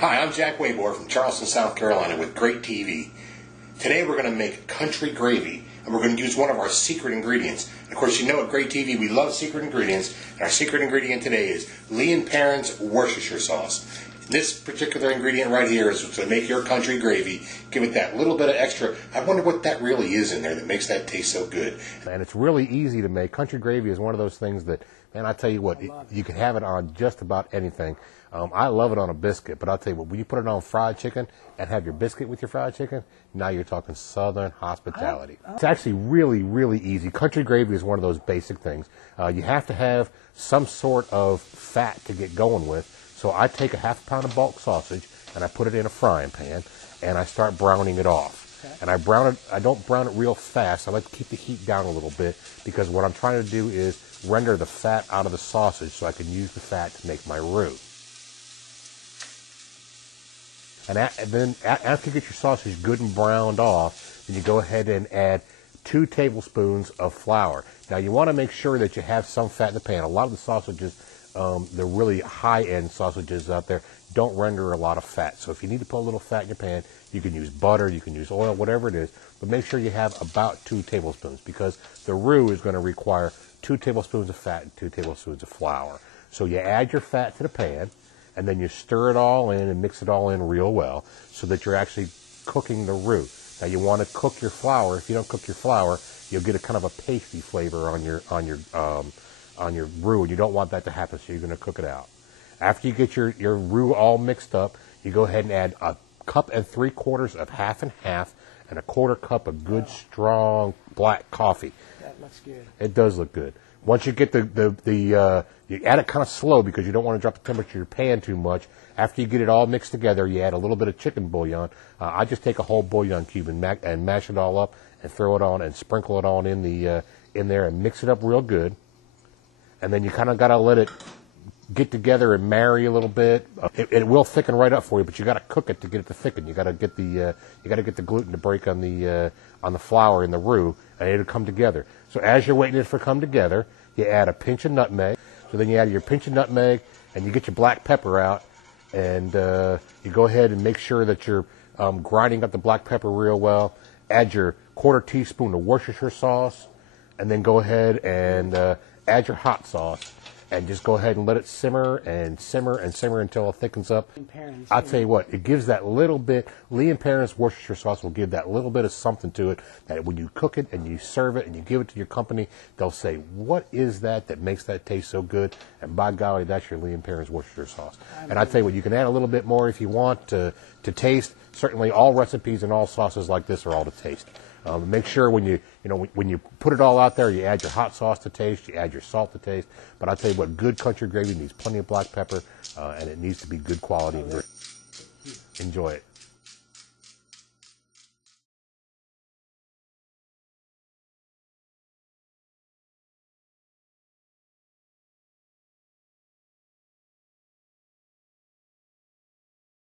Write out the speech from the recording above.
Hi, I'm Jack Waybor from Charleston, South Carolina with Great TV. Today we're going to make country gravy, and we're going to use one of our secret ingredients. And of course, you know at Great TV we love secret ingredients, and our secret ingredient today is Lea & Perrins Worcestershire sauce. This particular ingredient right here is to make your country gravy, give it that little bit of extra. I wonder what that really is in there that makes that taste so good. And it's really easy to make. Country gravy is one of those things that, man, I tell you what, you can have it on just about anything. I love it on a biscuit, but I'll tell you what, when you put it on fried chicken and have your biscuit with your fried chicken, now you're talking Southern hospitality. It's actually really, really easy. Country gravy is one of those basic things. You have to have some sort of fat to get going with. So I take a half pound of bulk sausage and I put it in a frying pan and I start browning it off. Okay. And I don't brown it real fast. I like to keep the heat down a little bit because what I'm trying to do is render the fat out of the sausage so I can use the fat to make my roux. And then after you get your sausage good and browned off, then you go ahead and add 2 tablespoons of flour. Now you want to make sure that you have some fat in the pan. A lot of the sausages, the really high-end sausages out there, don't render a lot of fat. So if you need to put a little fat in your pan, you can use butter, you can use oil, whatever it is, but make sure you have about 2 tablespoons because the roux is going to require 2 tablespoons of fat and 2 tablespoons of flour. So you add your fat to the pan, and then you stir it all in and mix it all in real well so that you're actually cooking the roux. Now you want to cook your flour. If you don't cook your flour, you'll get a kind of a pasty flavor on your roux, and you don't want that to happen, so you're going to cook it out. After you get your roux all mixed up, you go ahead and add 1 3/4 cups of half and half and 1/4 cup of good, strong black coffee. That looks good. It does look good. Once you get you add it kind of slow because you don't want to drop the temperature of your pan too much. After you get it all mixed together, you add a little bit of chicken bouillon. I just take a whole bouillon cube and mash it all up and throw it on and sprinkle it on in there and mix it up real good. And then you kind of got to let it get together and marry a little bit. It will thicken right up for you, but you got to cook it to get it to thicken. You got to get the gluten to break on the flour in the roux, and it'll come together. So as you're waiting for it to come together, you add a pinch of nutmeg. So then you add your pinch of nutmeg, and you get your black pepper out, and you go ahead and make sure that you're grinding up the black pepper real well. Add your 1/4 teaspoon of Worcestershire sauce, and then go ahead and add your hot sauce, and just go ahead and let it simmer and simmer and simmer until it thickens up. I'll tell you what, it gives that little bit, Lea & Perrins Worcestershire sauce will give that little bit of something to it that when you cook it and you serve it and you give it to your company, they'll say, what is that makes that taste so good? And by golly, that's your Lea & Perrins Worcestershire sauce. And I tell you what, you can add a little bit more if you want to taste. Certainly all recipes and all sauces like this are all to taste. Make sure when you put it all out there, you add your hot sauce to taste, you add your salt to taste. But I'll tell you what, good country gravy needs plenty of black pepper, and it needs to be good quality. Enjoy it.